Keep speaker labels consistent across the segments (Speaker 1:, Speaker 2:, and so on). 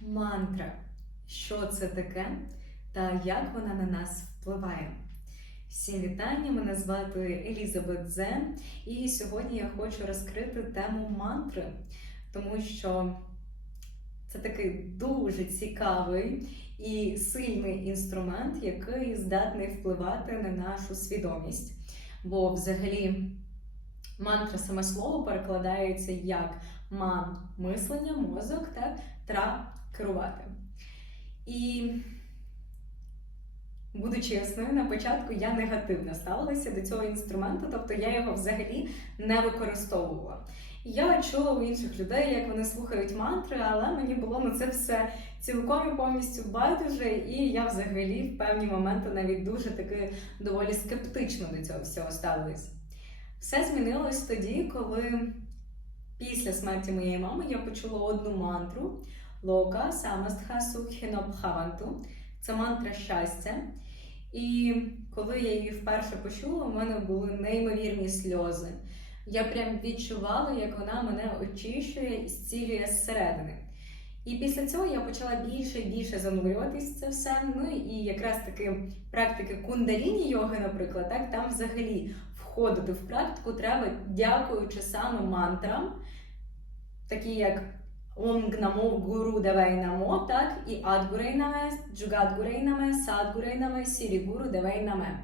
Speaker 1: Мантра. Що це таке та як вона на нас впливає? Всім вітання! Мене звати Елізабет Зен, і сьогодні я хочу розкрити тему мантри, тому що це такий дуже цікавий і сильний інструмент, який здатний впливати на нашу свідомість. Бо взагалі мантра саме слово перекладається як ман мислення, мозок, так, тра керувати. І буду чесною, на початку я негативно ставилася до цього інструменту, тобто я його взагалі не використовувала. Я чула у інших людей, як вони слухають мантри, але мені було на це все цілком і повністю байдуже, і я взагалі в певні моменти навіть дуже таки доволі скептично до цього всього ставилась. Все змінилось тоді, коли після смерті моєї мами я почула одну мантру Лока Самастха Сукхінобхаванту. Це мантра щастя. І коли я її вперше почула, у мене були неймовірні сльози. Я прям відчувала, як вона мене очищує і зцілює зсередини. І після цього я почала більше і більше занурюватись в це все. Ну і якраз таки практики кундаліні йоги, наприклад, так там взагалі входити в практику треба, дякуючи саме мантрам, такі як Ом Гнамо Гуру Девейнамо, так і Адгурейнаме, Джугадгурейнаме, Садгурейнаме, Сірігуру Девейнаме.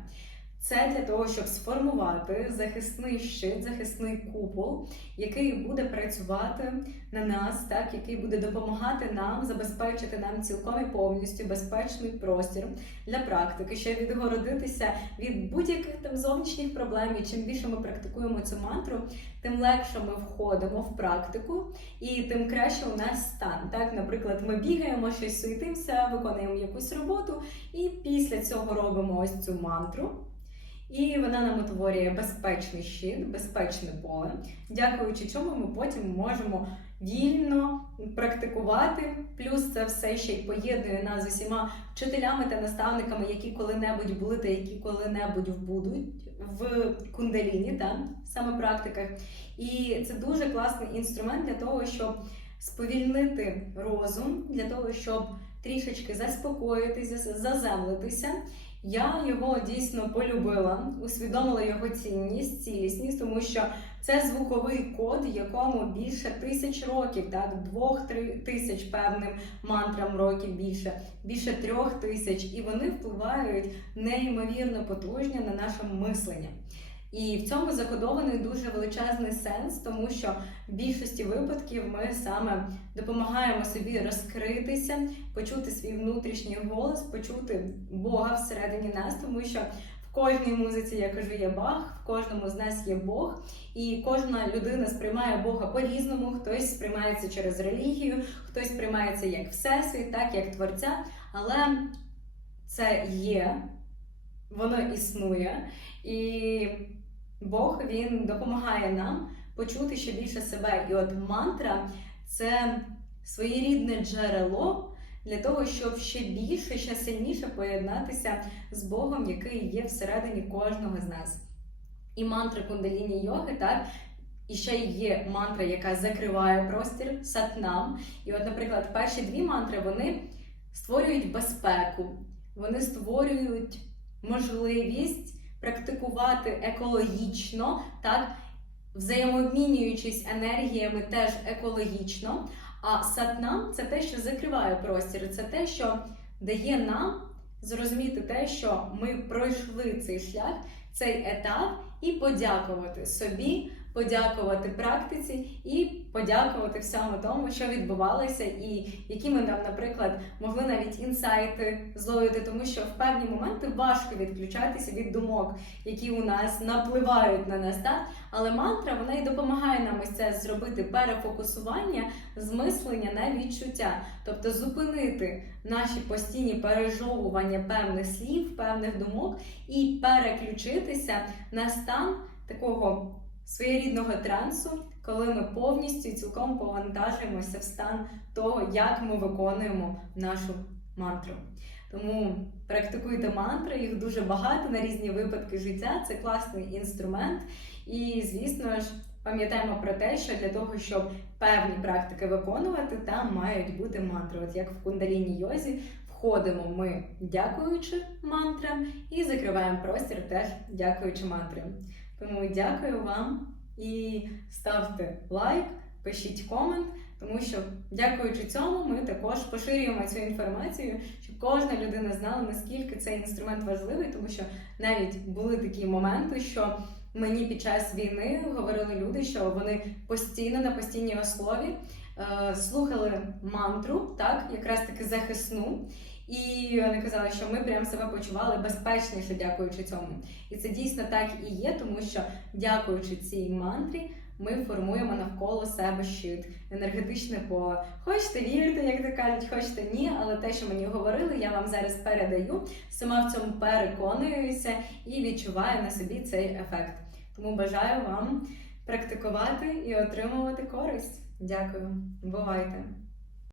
Speaker 1: Це для того, щоб сформувати захисний щит, захисний купол, який буде працювати на нас, так який буде допомагати нам забезпечити нам цілком і повністю безпечний простір для практики, щоб відгородитися від будь-яких там зовнішніх проблем. І чим більше ми практикуємо цю мантру, тим легше ми входимо в практику, і тим краще у нас стан. Так, наприклад, ми бігаємо, щось суетимося, виконуємо якусь роботу, і після цього робимо ось цю мантру. І вона нам утворює безпечний щит, безпечне поле, дякуючи чому ми потім можемо вільно практикувати. Плюс це все ще й поєднує нас з усіма вчителями та наставниками, які коли-небудь були та які коли-небудь будуть в кундаліні, та саме практиках. І це дуже класний інструмент для того, щоб сповільнити розум, для того, щоб трішечки заспокоїтися, заземлитися. Я його дійсно полюбила, усвідомила його цінність, цілісність, тому що це звуковий код, якому більше тисяч років, так, двох-три тисяч певним мантрам років більше, більше трьох тисяч, і вони впливають неймовірно потужно на наше мислення. І в цьому закодований дуже величезний сенс, тому що в більшості випадків ми саме допомагаємо собі розкритися, почути свій внутрішній голос, почути Бога всередині нас, тому що в кожній музиці я кажу є Бог, в кожному з нас є Бог, і кожна людина сприймає Бога по-різному. Хтось сприймається через релігію, хтось сприймається як всесвіт, так як творця, але це є, воно існує і. Бог він допомагає нам почути ще більше себе. І от мантра це своєрідне джерело для того, щоб ще більше, ще сильніше поєднатися з Богом, який є всередині кожного з нас. І мантра кундаліні йоги, так. І ще є мантра, яка закриває простір сатнам. І, от, наприклад, перші дві мантри вони створюють безпеку, вони створюють можливість практикувати екологічно, так, взаємообмінюючись енергіями теж екологічно. А сатнам це те, що закриває простір, це те, що дає нам зрозуміти те, що ми пройшли цей шлях, цей етап, і подякувати собі, подякувати практиці і подякувати всьому тому, що відбувалося, і які ми там, наприклад, могли навіть інсайти зловити, тому що в певні моменти важко відключатися від думок, які у нас напливають на нас. Так? Але мантра вона і допомагає нам ось це зробити перефокусування з мислення на відчуття, тобто зупинити наші постійні пережовування певних слів, певних думок і переключитися на стан такого своєрідного трансу, коли ми повністю цілком повантажуємося в стан того, як ми виконуємо нашу мантру. Тому практикуйте мантри, їх дуже багато на різні випадки життя. Це класний інструмент. І, звісно ж, пам'ятаємо про те, що для того, щоб певні практики виконувати, там мають бути мантри. От як в кундаліні йозі, входимо ми дякуючи мантрам і закриваємо простір теж дякуючи мантрам. Тому дякую вам і ставте лайк, пишіть комент, тому що дякуючи цьому, ми також поширюємо цю інформацію, щоб кожна людина знала, наскільки цей інструмент важливий, тому що навіть були такі моменти, що мені під час війни говорили люди, що вони постійно на постійній основі е, слухали мантру, так, якраз таки захисну. І вони казали, що ми прям себе почували безпечніше, дякуючи цьому. І це дійсно так і є, тому що дякуючи цій мантрі, ми формуємо навколо себе щит, енергетичне поле. Хочете вірте, як то кажуть, хочете ні, але те, що мені говорили, я вам зараз передаю. Сама в цьому переконуюся і відчуваю на собі цей ефект. Тому бажаю вам практикувати і отримувати користь. Дякую, бувайте!